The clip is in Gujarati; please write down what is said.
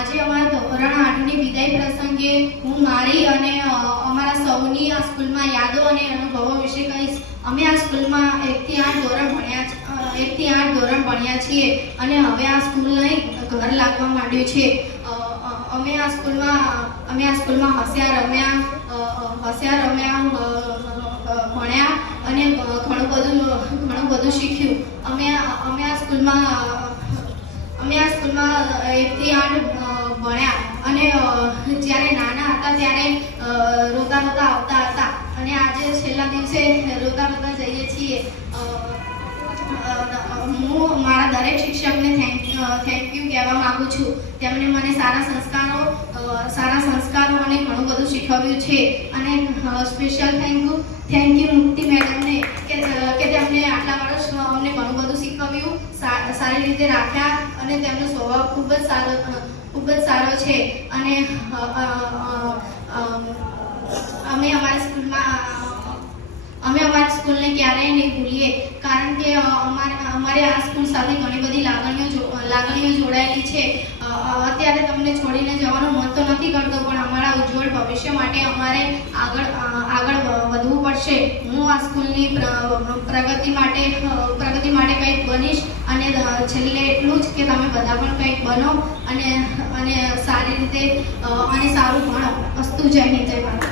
આજે અમારા ધોરણ 8ની વિદાય પ્રસંગે હું મારી અને અમારા સૌની આ સ્કૂલમાં યાદો અને અનુભવો વિશે કહીશ. અમે આ સ્કૂલમાં 1 થી 8 ધોરણ ભણ્યા છીએ અને હવે આ સ્કૂલ નહીં ઘર લાગવા માંડ્યું છે. અમે આ સ્કૂલમાં હસ્યા રમ્યા ભણ્યા અને ઘણું બધું શીખ્યું. અમે આ સ્કૂલમાં 1 થી 8 ભણ્યા અને જ્યારે નાના હતા ત્યારે રોતા આવતા હતા અને આજે છેલ્લા દિવસે રોતા જઈએ છીએ. હું મારા દરેક શિક્ષકને થેન્ક યુ કહેવા માંગુ છું. તેમણે મને સારા સંસ્કારો અને ઘણું બધું શીખવ્યું છે અને સ્પેશિયલ થેન્ક યુ મુક્તિ મેડમને કે તેમણે આટલા વર્ષ અમને ઘણું બધું શીખવ્યું, સારી રીતે રાખ્યા અને તેમનો સ્વભાવ ખૂબ જ સારો છે. અને અમે અમારી સ્કૂલને ક્યારેય નહીં ભૂલીએ, કારણ કે અમારે આ સ્કૂલ સાથે ઘણી બધી લાગણીઓ જોડાયેલી છે. અત્યારે તમને છોડીને જવાનું મન તો નથી કરતો, પણ અમારા ઉજ્જવળ ભવિષ્ય માટે અમારે આગળ વધવું પડશે. હું આ સ્કૂલની પ્રગતિ માટે કંઈક બનીશ અને છેલ્લે એટલું જ કે તમે બધા પણ કંઈક બનો અને સારી રીતે અને સારું ભણો. અસ્તુ. જય હિન્દ, જય ભારત.